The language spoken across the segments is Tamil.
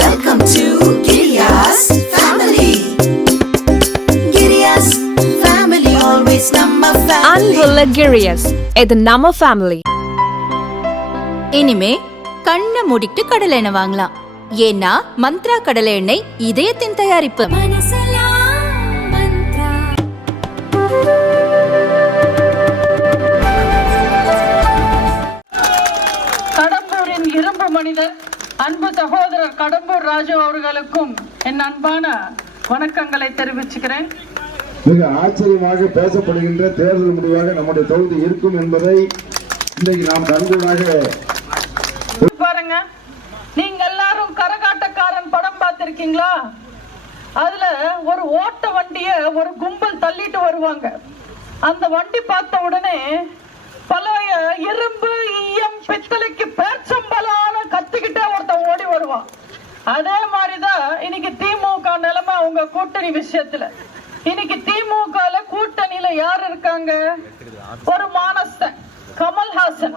Welcome to Giriya's family. Giriya's family, always number family. அன்புள்ள கிரியஸ் இது நம்ம ஃபேமிலி இனிமே கண்ணை மூடிட்டு கடலை எண்ணெய் வாங்கலாம். ஏன்னா மந்த்ரா கடலை எண்ணெய் இதயத்தின் தயாரிப்பு. கடம்பூரின் இரும்பு மனிதர். அன்பு சகோதரர் கடம்பூர் ராஜு அவர்களுக்கும் என் அன்பான வணக்கங்களை தெரிவிச்சுக்கிறேன். மிக ஆச்சரியமாக பேசப்படுகின்ற தேர்தல் முடிவாக நம்முடைய தொகுதி இருக்கும் என்பதை இன்றைக்கு நாம் கண்கூடாக பாருங்க நீங்க எல்லாரும் கரகாட்டக்காரன் படம் பார்த்திருக்கீங்களா? அதுல ஒரு ஓட்ட வண்டிய ஒரு கும்பல் தள்ளிட்டு வருவாங்க. அந்த வண்டி பார்த்த உடனே பழைய இரும்பு ஈயம் பித்தளைக்கு பேச்சம்பலான கத்திக்கிட்டே ஒருத்தன் ஓடி வருவான். அதே மாதிரிதான் இன்னைக்கு திமுக நிலைமை உங்க கூட்டணி விஷயத்துல. இன்னைக்கு திமுக கூட்டணியில யார் இருக்காங்க? ஒரு மானஸ்தன் கமல்ஹாசன்.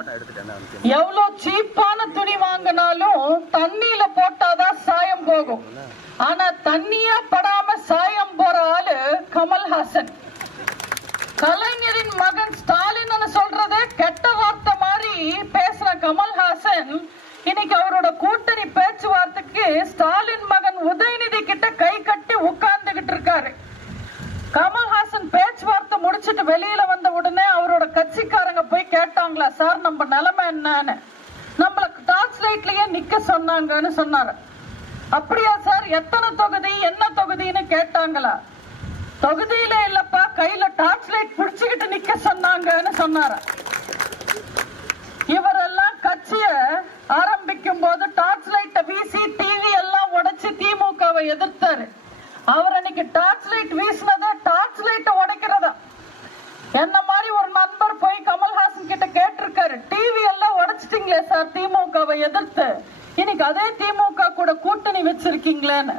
எவ்வளவு சீப்பான துணி வாங்கினாலும் தண்ணியில போட்டாதான் சாயம் போகும். ஆனா தண்ணியா படாம சாயம் போற ஆளு கமல்ஹாசன். கலைஞரின் மகன் ஸ்டாலின் சொல்றதே கெட்ட வார்த்தை மாதிரி பேசுற கமல்ஹாசன் இன்னைக்கு அவரோட கூட்டணி பேச்சுவார்த்தைக்கு ஸ்டாலின் மகன் உதயநிதி கிட்ட கை கட்டி உட்கார்ந்துகிட்டு இருக்காரு. கமல்ஹாசன் பேச்சுவார்த்தை முடிச்சிட்டு வெளியில வந்த உடனே அவரோட கட்சிக்காரங்க போய் கேட்டாங்களா சார் நம்ம நிலைமை என்னன்னு? நம்மள டார்ச் லைட்லயே நிக்க சொன்னாங்கன்னு சொன்னாரு. அப்படியா சார்? எத்தனை தொகுதி? என்ன தொகுதின்னு கேட்டாங்களா? தொகுதியில இல்லப்பா கையில டார்ச் லைட் புடிச்சுக்கிட்டு நிக்க சொன்னாங்கன்னு சொன்னாரு. கட்சிய ஆரம்பிக்கும் போது டார்ச் லைட்டை வீசி டிவி எல்லாம் உடைச்சு திமுகவை எதிர்த்தாரு. அவர் அன்னைக்கு டார்ச் லைட் வீசினத டார்ச் லைட்டை உடைக்கிறதா? என்ன மாதிரி ஒரு நண்பர் போய் கமல்ஹாசன் கிட்ட கேட்டிருக்காரு. டிவி எல்லாம் உடைச்சிட்டீங்களே சார் திமுகவை எதிர்த்து. இன்னைக்கு அதே திமுக கூட கூட்டணி வச்சிருக்கீங்களேன்னு.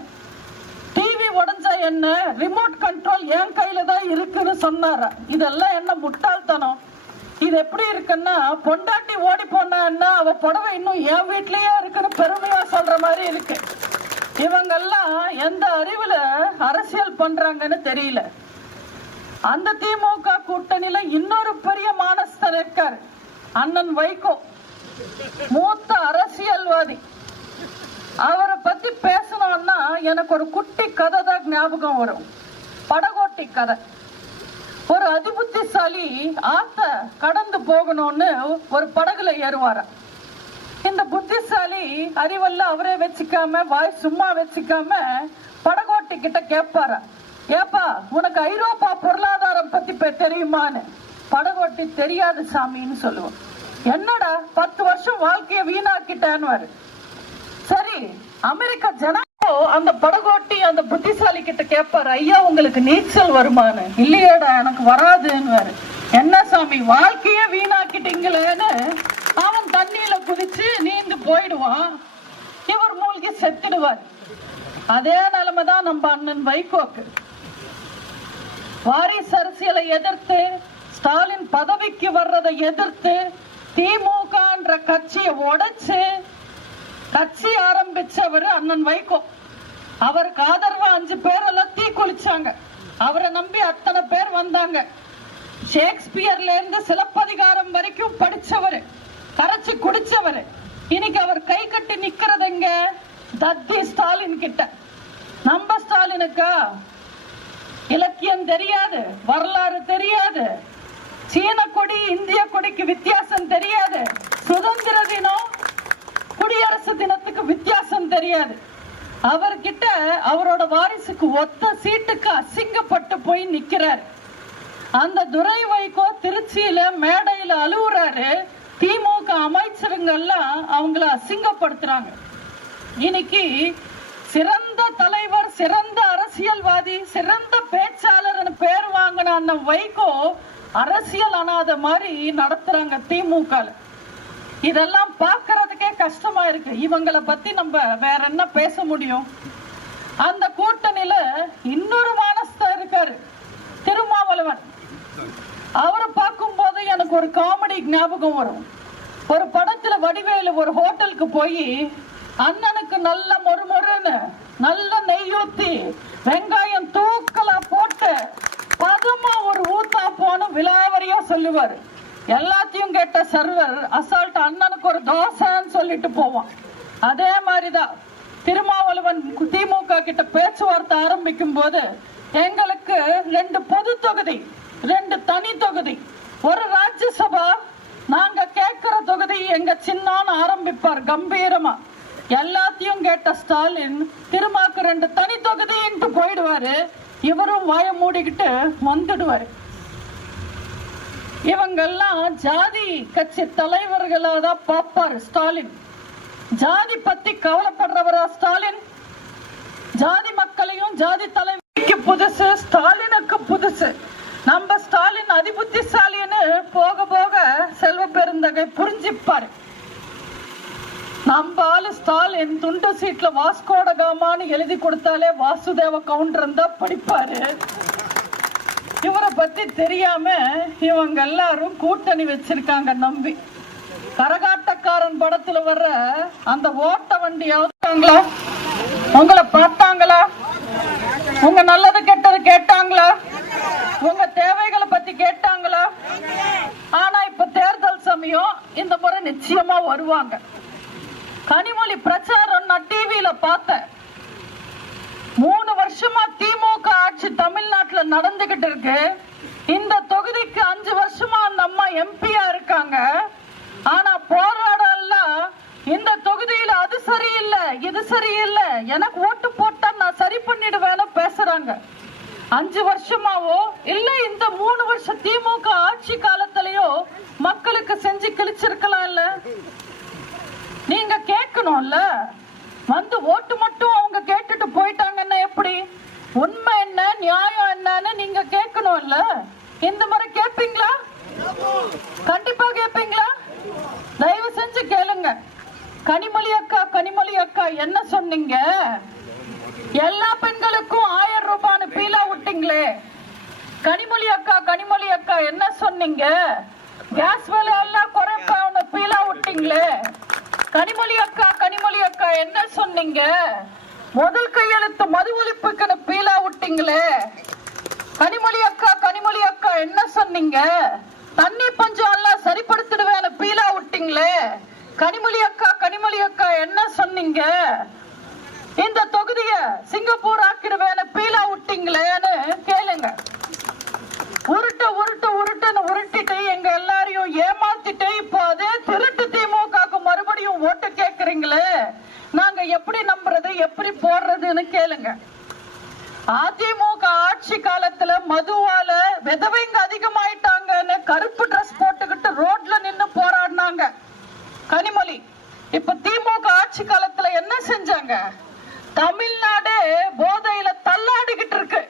டிவி உடைஞ்சா என்ன? ரிமோட் கண்ட்ரோல் என் கையில தான் இருக்குன்னு சொன்னாரா? இதெல்லாம் என்ன முட்டாள்தனம்? இது எப்படி இருக்குன்னா பொண்டாட்டி ஓடி போனான்னா அவ புடவை இன்னும் என் வீட்லயே இருக்குன்னு பெருமையா சொல்ற மாதிரி இருக்கு. இவங்கெல்லாம் எந்த அறிவுல அரசியல் பண்றாங்கன்னு தெரியல. அந்த திமுக கூட்டணியில இன்னொரு பெரிய மானஸ்தர் இருக்காரு அண்ணன் வைகோ. மூத்த அரசியல்வாதி. அவரை பத்தி பேசணும்னா எனக்கு ஒரு குட்டி கதை தான் ஞாபகம் வரும். படகோட்டி கதை. அதிபுத்திசாலி ஆத்த கடந்து போகணும்னு ஒரு படகுல ஏறுவாரா? இந்த புத்திசாலி அறிவெல்லாம் அவரே வச்சுக்காம வாய் சும்மா வச்சுக்காம படகோட்டி கிட்ட கேட்பாரா ஏப்பா உனக்கு ஐரோப்பா பொருளாதாரம் பத்தி தெரியுமான்னு? படகோட்டி தெரியாது சாமின்னு சொல்லுவோம். என்னடா பத்து வருஷம் வாழ்க்கைய வீணாக்கிட்டேன்னு சரி அமெரிக்க ஜன அந்த படகோட்டி அந்த புத்திசாலி கிட்ட கேட்பாரு ஐயா உங்களுக்கு நீச்சல் வருமானு இல்லையேடா எனக்கு வராதுன்னு என்ன சாமி வாழ்க்கையே வீணாக்கிட்டீங்களேன்னு. அவன் தண்ணியில குதிச்சு நீந்து போயிடுவான். இவர் மூழ்கி செத்துடுவார். அதே நிலைமைதான் நம்ம அண்ணன் வைகோக்கு. வாரிசு அரசியலை எதிர்த்து ஸ்டாலின் பதவிக்கு வர்றதை எதிர்த்து திமுகன்ற கட்சியை உடைச்சு கட்சி ஆரம்பிச்சவர் அண்ணன் வைகோ. அவருக்கு ஆதரவா அஞ்சு பேர் எல்லாம் தீ குளிச்சாங்க. அவரை நம்பி அத்தனை பேர் வந்தாங்க. ஷேக்ஸ்பியர்ல இருந்து சிலப்பதிகாரம் வரைக்கும் படிச்சவர். கரைச்சு குடிச்சவர். இன்னைக்கு அவர் கை கட்டி நிக்கிறதுங்க தத்தி ஸ்டாலின் கிட்ட. நம்ம ஸ்டாலினுக்கா? இலக்கியம் தெரியாது வரலாறு தெரியாது. சீன கொடி இந்திய கொடிக்கு வித்தியாசம் தெரியாது. சுதந்திர தினம் குடியரசு தினத்துக்கு வித்தியாசம் தெரியாது. அவர்கிட்ட அவரோட வாரிசுக்கு ஒத்த சீட்டுக்கு அசிங்கப்பட்டு போய் நிக்கிறார். அந்த துரை வைகோ திருச்சியில மேடையில அழுவுறாரு. திமுக அமைச்சருங்கெல்லாம் அவங்கள அசிங்கப்படுத்துறாங்க. இன்னைக்கு சிறந்த தலைவர் சிறந்த அரசியல்வாதி சிறந்த பேச்சாளர் பேர் வாங்கின அந்த வைகோ அரசியல் அனாத மாதிரி நடத்துறாங்க திமுக இதெல்லாம் பார்க்கறதுக்கே கஷ்டமா இருக்கு. இவங்களை பத்தி நம்ம வேற என்ன பேச முடியும்? அந்த கூட்டணியில இன்னொரு மானஸ்தர் இருக்காரு. திருமாவளவன். அவரை பார்க்கும்போது எனக்கு ஒரு காமெடி ஞாபகம் வரும். ஒரு படத்துல வடிவேலு ஒரு ஹோட்டலுக்கு போய் அண்ணனுக்கு நல்ல மொறு நல்ல நெய் ஊத்தி வெங்காயம் தூக்கலா போட்டு பதமா ஒரு ஊத்தா போன விலாவரியா சொல்லுவாரு. எல்லாத்தையும் கேட்ட சர்வர் அசால்ட் அண்ணனுக்கு ஒரு தோசைன்னு சொல்லிட்டு போவான். அதே மாதிரிதான் திருமாவளவன் திமுக கிட்ட பேச்சுவார்த்தை ஆரம்பிக்கும் போது எங்களுக்கு ரெண்டு பொது தொகுதி ரெண்டு தனி தொகுதி. ஒரு ராஜ்யசபா நாங்க கேட்கிற தொகுதி எங்க சின்னான்னு ஆரம்பிப்பார் கம்பீரமா. எல்லாத்தையும் கேட்ட ஸ்டாலின் திருமாக்கு ரெண்டு தனி தொகுதின்ட்டு போயிடுவாரு. இவரும் வாய மூடிக்கிட்டு வந்துடுவாரு. இவங்கெல்லாம் ஜாதி கட்சி தலைவர்களாக தான் பார்ப்பாரு ஸ்டாலின். ஜாதி பத்தி கவலைப்படுறவரா ஸ்டாலின்? ஜாதி மக்களையும் ஜாதி தலைவருக்கு புதுசு ஸ்டாலினுக்கு புதுசு. நம்ம ஸ்டாலின் அதிபுத்திசாலின்னு போக போக செல்வ பெருந்தகை புரிஞ்சுப்பாரு. நம்ம ஆளு ஸ்டாலின் துண்டு சீட்ல வாஸ்கோட காமான்னு எழுதி கொடுத்தாலே வாசுதேவ கவுண்டர் தான் படிப்பாரு. இவரை பத்தி தெரியாம இவங்க எல்லாரும் கூட்டணி வச்சிருக்காங்க நம்பி. கரகாட்டக்காரன் படத்துல வர்ற அந்த ஓட்ட வண்டி வண்டியாவது உங்களை பார்த்தாங்களா? உங்க நல்லது கெட்டது கேட்டாங்களா? உங்க தேவைகளை பத்தி கேட்டாங்களா? ஆனா இப்ப தேர்தல் சமயம் இந்த முறை நிச்சயமா வருவாங்க. கனிமொழி பிரச்சாரம் நான் டிவியில பார்த்தேன் மூணு வருஷமா திமுக ஆட்சி தமிழ்நாட்டுல நடந்துகிட்டு இருக்கு. இந்த தொகுதிக்கு அஞ்சு வருஷமா அந்த அம்மா எம்பியா இருக்காங்க. ஆனா போராடலாம் இந்த தொகுதியில அது சரியில்லை இது சரியில்லை. எனக்கு ஓட்டு போட்டா நான் சரி பண்ணிடுவேன்னு பேசுறாங்க. அஞ்சு வருஷமாவோ இல்ல இந்த மூணு வருஷம் திமுக ஆட்சி காலத்திலயோ மக்களுக்கு செஞ்சு கிழிச்சிருக்கலாம் இல்ல? நீங்க கேட்கணும்ல. வந்து ஓட்டு மட்டும் அவங்க கேட்டுட்டு போயிட்டாங்கன்னா எப்படி? உண்மை என்ன நியாயம் என்னன்னு நீங்க கேட்கணும்ல? இந்த முறை கேட்பீங்களா? கண்டிப்பா கேட்பீங்களா? தயவு செஞ்சு கேளுங்க. கனிமொழி அக்கா கனிமொழி அக்கா என்ன சொன்னீங்க? எல்லா பெண்களுக்கும் ஆயிரம் ரூபான்னு பீலா விட்டீங்களே. கனிமொழி அக்கா கனிமொழி அக்கா என்ன சொன்னீங்க? கேஸ் விலை எல்லாம் குறைப்பான்னு பீலா விட்டீங்களே. கனிமொழி அக்கா கனிமொழி அக்கா என்ன சொன்னீங்க? முதல் கையெழுத்து மது ஒழிப்புக்கு பீலா விட்டீங்களே. கனிமொழி அக்கா கனிமொழி அக்கா என்ன சொன்னீங்க? தண்ணி பஞ்சம் எல்லாம் சரிப்படுத்திடுவேன்னு பீலா விட்டீங்களே. கனிமொழி அக்கா கனிமொழி அக்கா என்ன சொன்னீங்க இந்த தொகுதிய சிங்கப்பூர் ஆக்கிடுவேன்னு பீலா விட்டீங்களேன்னு கேளுங்க உருட்ட உருட்ட உருட்டுன்னு உருட்டிட்டு எங்க எல்லாரையும் ஏமாத்திட்டு இப்போ அதே திருட்டு திமுகக்கு மறுபடியும் ஓட்டு கேக்குறீங்களே நாங்க எப்படி நம்புறது எப்படி போடுறதுன்னு கேளுங்க அதிமுக ஆட்சி காலத்துல மதுவால விதவைங்க அதிகமாயிட்டாங்கன்னு கருப்பு ட்ரெஸ் போட்டுக்கிட்டு ரோட்ல நின்னு போராடினாங்க கனிமொழி இப்ப திமுக ஆட்சி காலத்துல என்ன செஞ்சாங்க தமிழ்நாடு போதையில தள்ளாடிக்கிட்டு இருக்கு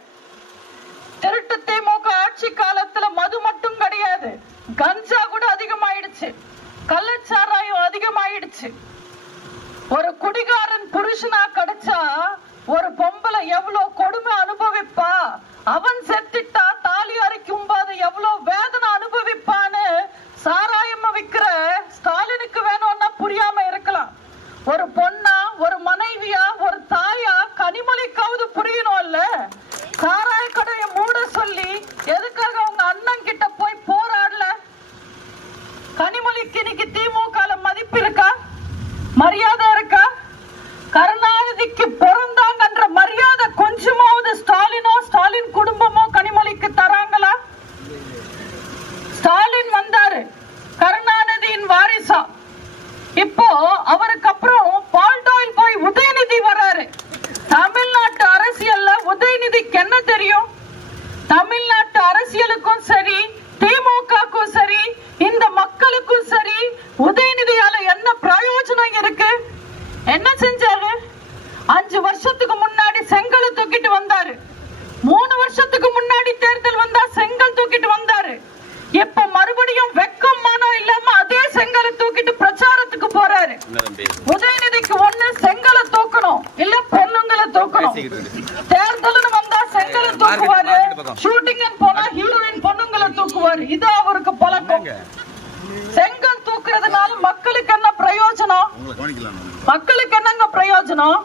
திருட்டு திமுக ஆட்சி காலத்துல மது மட்டும் கிடையாது கஞ்சா கூட அதிகமாயிடுச்சு கள்ளச்சாராயம் அதிகமாயிடுச்சு ஒரு குடிகாரன் புருஷனா கிடைச்சா ஒரு பொம்பளை எவ்வளவு கொடுமை அனுபவிப்பா அவன் தேர்தல்னு வந்தா செங்கலை தூக்குவாரு. ஷூட்டிங் போனா ஹீரோயின் பொண்ணுங்களை தூக்குவாரு. இது அவருக்கு பழக்கம். செங்கல் தூக்குறதுனால மக்களுக்கு என்ன பிரயோஜனம்? மக்களுக்கு என்னங்க பிரயோஜனம்?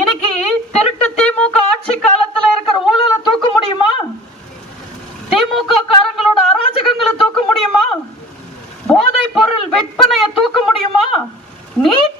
இன்னைக்கு திருட்டு திமுக ஆட்சி காலத்துல இருக்கிற ஊழல தூக்க முடியுமா? திமுக காரங்களோட அராஜகங்களை தூக்க முடியுமா? போதை பொருள் விற்பனையை தூக்க முடியுமா? நீட்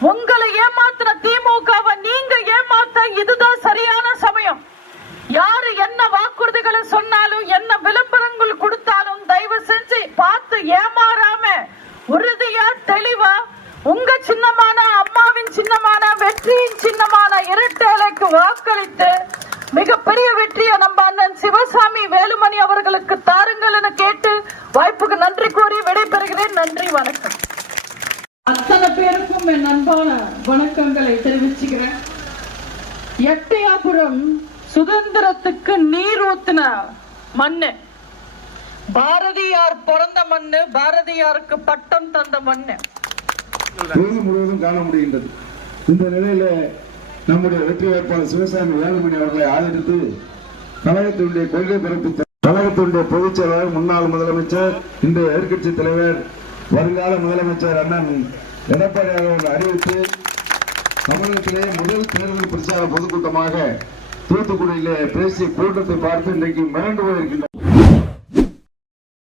உங்களை ஏமாத்தின திமுகவை நீங்க ஏமாத்த இதுதான் சரியான சமயம். யாரு என்ன வாக்குறுதிகளை சொன்னாலும் என்ன விளம்பரங்கள் கொடுத்தாலும் தயவு செஞ்சு பார்த்து ஏமாறாம உறுதியா தெளிவா உங்க சின்னமான அம்மாவின் சின்னமான வெற்றியின் சின்னமான இரட்டேலைக்கு வாக்களித்து மிகப்பெரிய வெற்றியை நம்ம அண்ணன் சிவசாமி வேலுமணி அவர்களுக்கு தாருங்கள் என கேட்டு வாய்ப்புக்கு நன்றி கூறி விடைபெறுகிறேன். நன்றி வணக்கம் அத்தனை பேருக்கும் என் அன்பான வணக்கங்களை தெரிவிச்சுக்கிறேன் எட்டயாபுரம் சுதந்திரத்துக்கு நீர் ஊத்தின மண்ணு. பாரதியார் பிறந்த மண்ணு பாரதியாருக்கு பட்டம் தந்த மண்ணு. முழுவதும் காண முடிகின்றது. இந்த நிலையில நம்முடைய வெற்றி வேட்பாளர் சிவசாமி வேலுமணி அவர்களை ஆதரித்து கழகத்தினுடைய கொள்கை பிறப்பித்த கழகத்தினுடைய பொதுச் செயலாளர் முன்னாள் முதலமைச்சர் இன்றைய எதிர்கட்சி தலைவர் வருங்கால முதலமைச்சர் அண்ணன் எடப்பாடி அவர்கள் அறிவித்து தமிழகத்திலே முதல் தேர்தல் பிரச்சார பொதுக்கூட்டமாக தூத்துக்குடியிலே பேசிய கூட்டத்தை பார்த்து இன்றைக்கு மிரண்டு போயிருக்கின்றனர்.